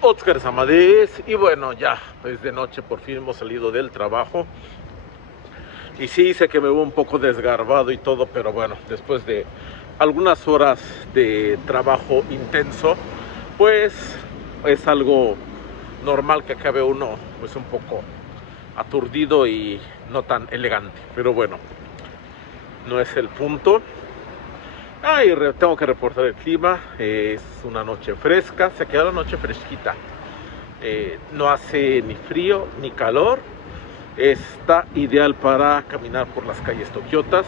Óscar Amadez. Y bueno, ya es de noche, por fin hemos salido del trabajo. Y sí, sé que me veo un poco desgarbado y todo, pero bueno, después de algunas horas de trabajo intenso, pues es algo normal que acabe uno pues un poco aturdido y no tan elegante. Pero bueno, no es el punto. Tengo que reportar el clima. Es una noche fresca, se queda la noche fresquita. No hace ni frío ni calor. Está ideal para caminar por las calles tokiotas.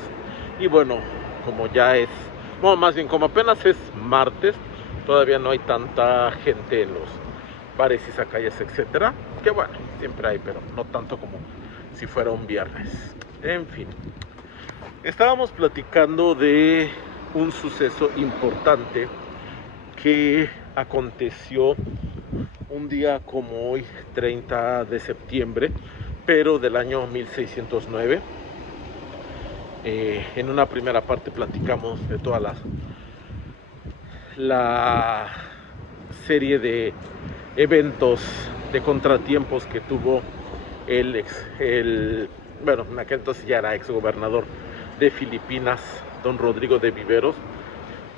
Y bueno, como ya es, bueno, más bien como apenas es martes, todavía no hay tanta gente en los bares y calles, etcétera. Que bueno, siempre hay, pero no tanto como si fuera un viernes. En fin, estábamos platicando de un suceso importante que aconteció un día como hoy, 30 de septiembre, pero del año 1609. En una primera parte platicamos de toda la serie de eventos, de contratiempos que tuvo bueno, en aquel entonces ya era ex gobernador de Filipinas, don Rodrigo de Viveros,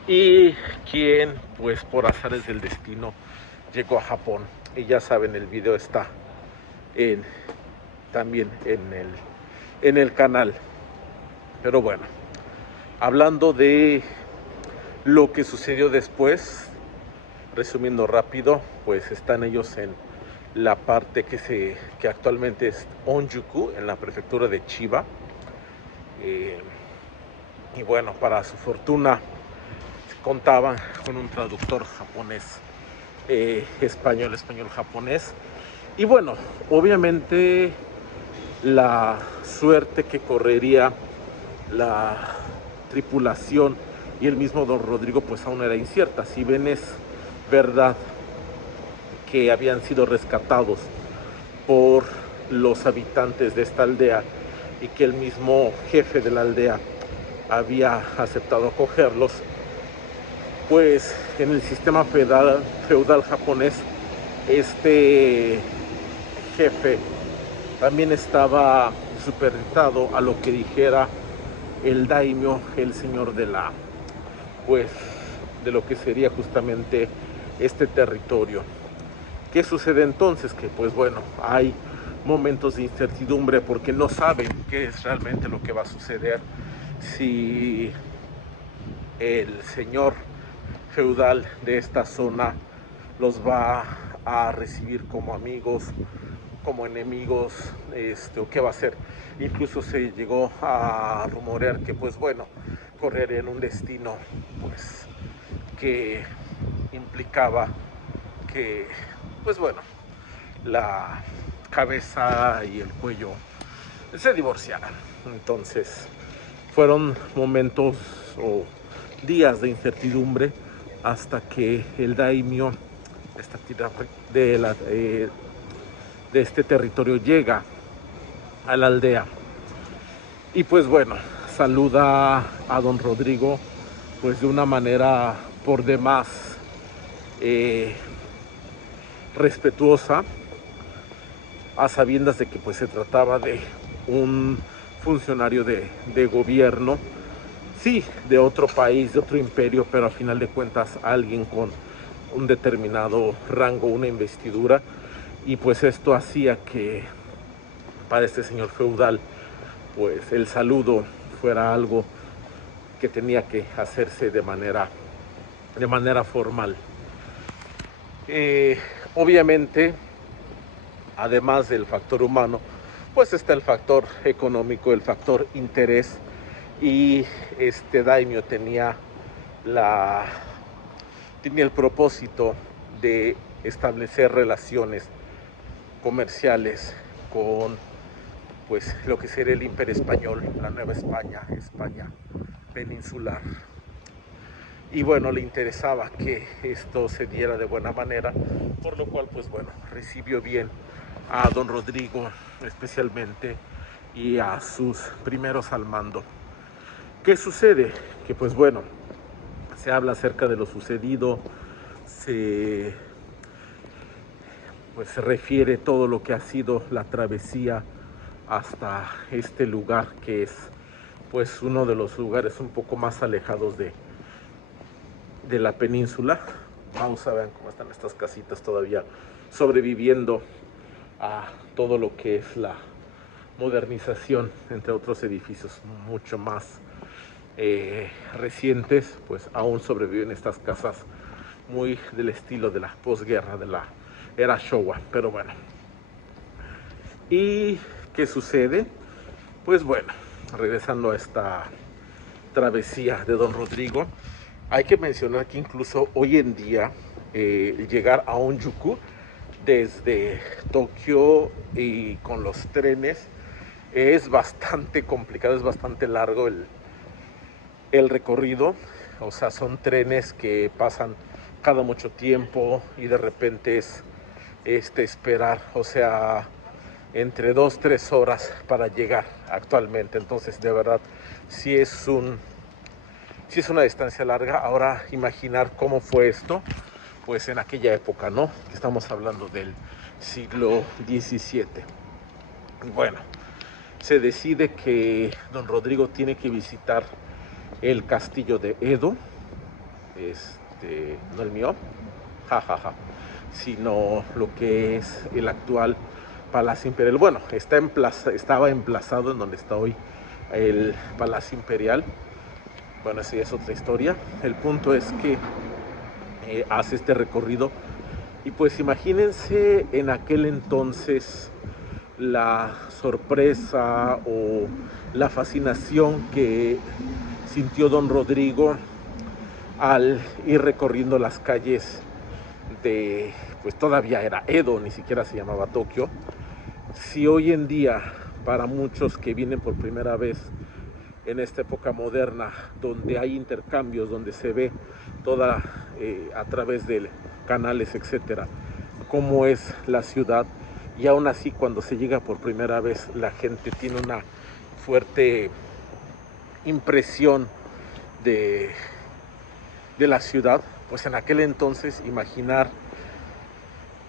y quien, pues por azares del destino, llegó a Japón. Y ya saben, el video está en, también en el canal. Pero bueno, hablando de lo que sucedió después, resumiendo rápido, pues están ellos en la parte que actualmente es Onjuku, en la prefectura de Chiba. Y bueno, para su fortuna contaban con un traductor japonés, español japonés. Y bueno, obviamente la suerte que correría la tripulación y el mismo don Rodrigo pues aún era incierta. Si bien es verdad que habían sido rescatados por los habitantes de esta aldea y que el mismo jefe de la aldea había aceptado acogerlos, pues en el sistema feudal japonés este jefe también estaba supeditado a lo que dijera el daimyo, el señor pues de lo que sería justamente este territorio. ¿Qué sucede entonces? Que pues bueno, hay momentos de incertidumbre porque no saben qué es realmente lo que va a suceder, si el señor feudal de esta zona los va a recibir como amigos, como enemigos, o qué va a hacer. Incluso se llegó a rumorear que pues bueno, correr en un destino pues que implicaba que pues bueno, la cabeza y el cuello se divorciaran. Entonces fueron momentos o días de incertidumbre hasta que el daimyo esta tierra de este territorio llega a la aldea y pues bueno, saluda a don Rodrigo pues de una manera por demás eh, respetuosa, a sabiendas de que pues se trataba de un funcionario de gobierno, sí, de otro país, de otro imperio, pero a final de cuentas alguien con un determinado rango, una investidura, y pues esto hacía que para este señor feudal pues el saludo fuera algo que tenía que hacerse de manera formal. Obviamente, además del factor humano, pues está el factor económico, el factor interés, y este daimyo tenía el propósito de establecer relaciones comerciales con pues lo que sería el Imperio Español, la Nueva España, España peninsular. Y bueno, le interesaba que esto se diera de buena manera, por lo cual pues bueno, recibió bien a don Rodrigo especialmente y a sus primeros al mando. ¿Qué sucede? Que pues bueno, se habla acerca de lo sucedido, se pues se refiere todo lo que ha sido la travesía hasta este lugar, que es pues uno de los lugares un poco más alejados de la península. Vamos a ver cómo están estas casitas todavía sobreviviendo a todo lo que es la modernización, entre otros edificios mucho más recientes, pues aún sobreviven estas casas muy del estilo de la posguerra, de la era Showa. Pero bueno, ¿y qué sucede? Pues bueno, regresando a esta travesía de Don Rodrigo, hay que mencionar que incluso hoy en día llegar a Onjuku desde Tokio y con los trenes es bastante complicado, es bastante largo el recorrido. O sea, son trenes que pasan cada mucho tiempo y de repente es esperar, o sea, entre 2-3 horas para llegar actualmente. Entonces, de verdad, sí es una distancia larga. Ahora, imaginar cómo fue esto, pues en aquella época, ¿no? Estamos hablando del siglo XVII. Bueno, se decide que Don Rodrigo tiene que visitar el castillo de Edo, no el mío, jajaja, sino lo que es el actual Palacio Imperial. Bueno, estaba emplazado en donde está hoy el Palacio Imperial. Bueno, esa ya es otra historia. El punto es que hace este recorrido y pues imagínense en aquel entonces la sorpresa o la fascinación que sintió Don Rodrigo al ir recorriendo las calles de, pues todavía era Edo, ni siquiera se llamaba Tokio. Si hoy en día, para muchos que vienen por primera vez en esta época moderna, donde hay intercambios, donde se ve toda a través de canales, etcétera, cómo es la ciudad, y aún así cuando se llega por primera vez la gente tiene una fuerte impresión de la ciudad, pues en aquel entonces imaginar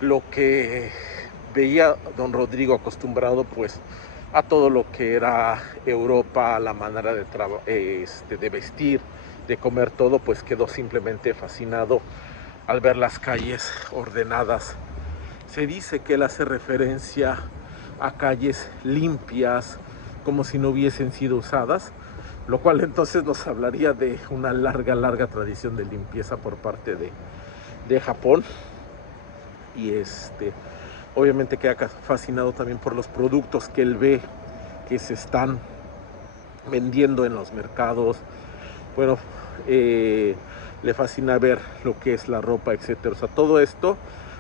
lo que veía Don Rodrigo acostumbrado pues a todo lo que era Europa, la manera de vestir, de comer, todo, pues quedó simplemente fascinado al ver las calles ordenadas. Se dice que él hace referencia a calles limpias, como si no hubiesen sido usadas, lo cual entonces nos hablaría de una larga tradición de limpieza por parte de Japón. Y obviamente queda fascinado también por los productos que él ve que se están vendiendo en los mercados. Bueno, le fascina ver lo que es la ropa, etcétera. O sea, todo esto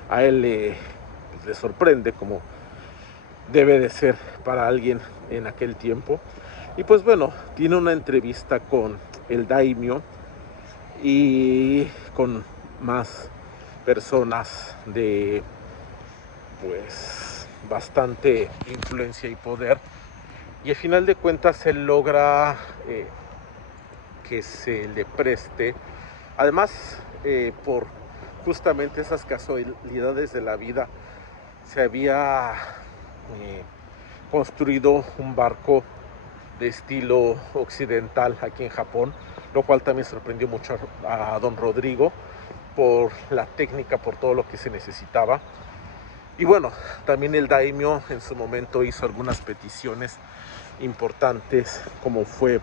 a él le sorprende, como debe de ser para alguien en aquel tiempo. Y pues bueno, tiene una entrevista con el daimyo y con más personas de pues bastante influencia y poder, y al final de cuentas él logra que se le preste, además por justamente esas casualidades de la vida, se había construido un barco de estilo occidental aquí en Japón, lo cual también sorprendió mucho a Don Rodrigo por la técnica, por todo lo que se necesitaba. Y bueno, también el daimyo en su momento hizo algunas peticiones importantes, como fue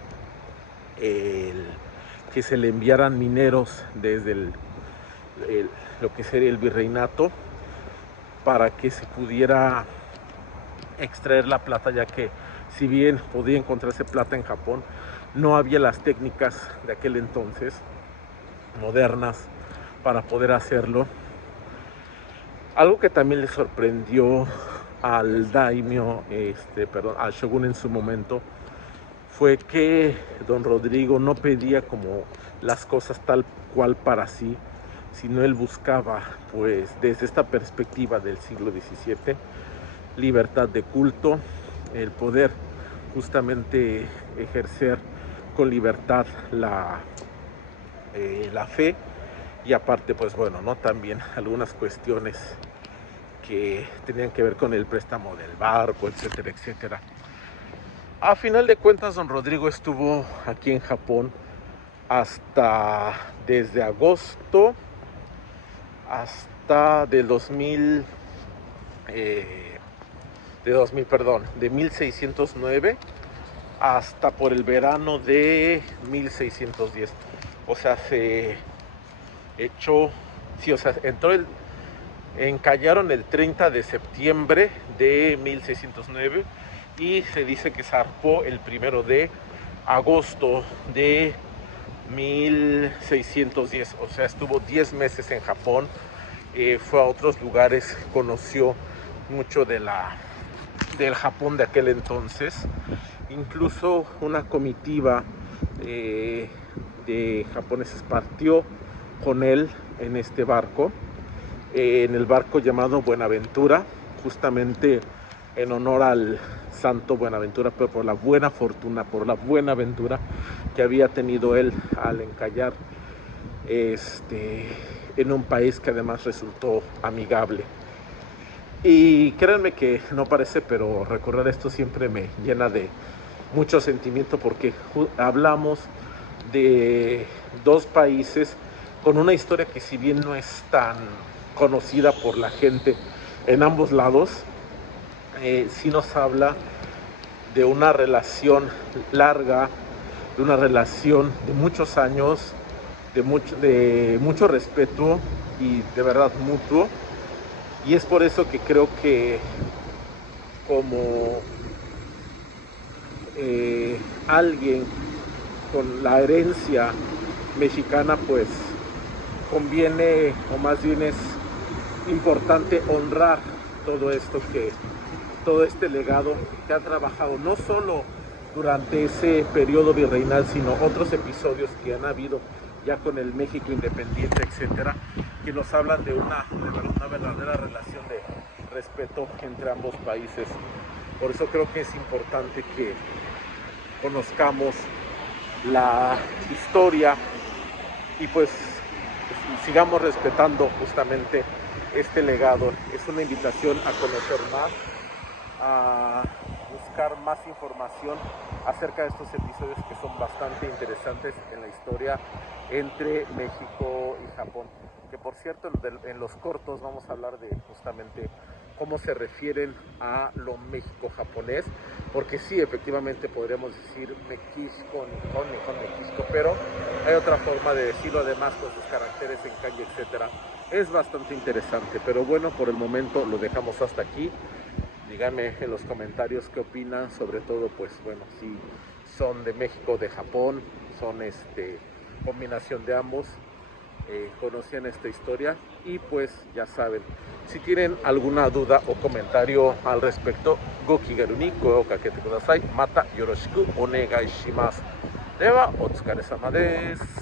que se le enviaran mineros desde lo que sería el virreinato, para que se pudiera extraer la plata, ya que si bien podía encontrarse plata en Japón, no había las técnicas de aquel entonces modernas para poder hacerlo. Algo que también le sorprendió al daimyo, al shogun en su momento, fue que Don Rodrigo no pedía como las cosas tal cual para sí, sino él buscaba, pues desde esta perspectiva del siglo XVII, libertad de culto, el poder justamente ejercer con libertad la fe, y aparte pues bueno, ¿no? También algunas cuestiones que tenían que ver con el préstamo del barco, etcétera, etcétera. A final de cuentas, don Rodrigo estuvo aquí en Japón hasta desde agosto hasta del 2000, de 1609 hasta por el verano de 1610. O sea, se echó, sí, o sea, encallaron el 30 de septiembre de 1609 y se dice que zarpó el 1 de agosto de 1610. O sea, estuvo 10 meses en Japón, fue a otros lugares, conoció mucho del Japón de aquel entonces. Incluso una comitiva de japoneses partió con él en este barco, en el barco llamado Buenaventura, justamente en honor al santo Buenaventura, pero por la buena fortuna, por la buena aventura que había tenido él al encallar en un país que además resultó amigable. Y créanme que no parece, pero recordar esto siempre me llena de mucho sentimiento, porque hablamos de dos países con una historia que, si bien no es tan conocida por la gente en ambos lados, sí nos habla de una relación larga, de una relación de muchos años, de mucho respeto y de verdad mutuo. Y es por eso que creo que como alguien con la herencia mexicana, pues conviene, o más bien es importante honrar todo esto, todo este legado que ha trabajado no solo durante ese periodo virreinal, sino otros episodios que han habido ya con el México independiente, etcétera, que nos hablan de una verdadera relación de respeto entre ambos países. Por eso creo que es importante que conozcamos la historia y pues sigamos respetando justamente este legado. Es una invitación a conocer más, a buscar más información acerca de estos episodios que son bastante interesantes en la historia entre México y Japón. Que por cierto, en los cortos vamos a hablar de justamente cómo se refieren a lo México-japonés, porque sí, efectivamente podríamos decir Mekishko, Nihon, Mekishko, pero hay otra forma de decirlo, además con sus caracteres en kanji, etcétera. Es bastante interesante, pero bueno, por el momento lo dejamos hasta aquí. Díganme en los comentarios qué opinan, sobre todo, pues bueno, si son de México, de Japón, son combinación de ambos, conocían esta historia. Y pues ya saben, si tienen alguna duda o comentario al respecto, go kigaru ni koe o kakete kudasai. Mata yoroshiku onegai shimasu. Deva, otsukaresama desu.